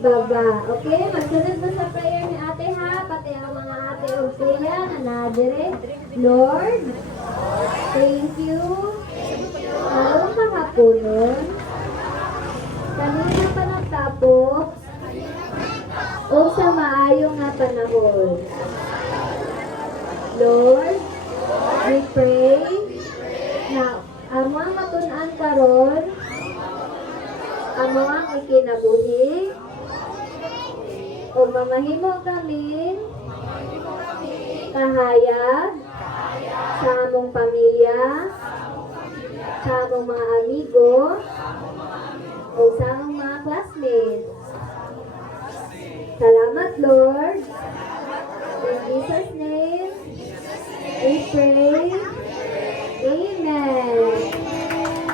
ibaba. Okay? Magsunod mo sa prayer ni ate ha. Pati ang mga ate o siya na nadire. Lord, thank you. Karong kahaponon, kanina pa nagtapos o sa maayong nga panahon. Lord, we pray na amang matun-an karon, amang ikinabuhi, o mamahimo kami kahayag sa among pamilya, sa among mga amigo, o sa among mga classmates. Salamat, Lord. In Jesus' name.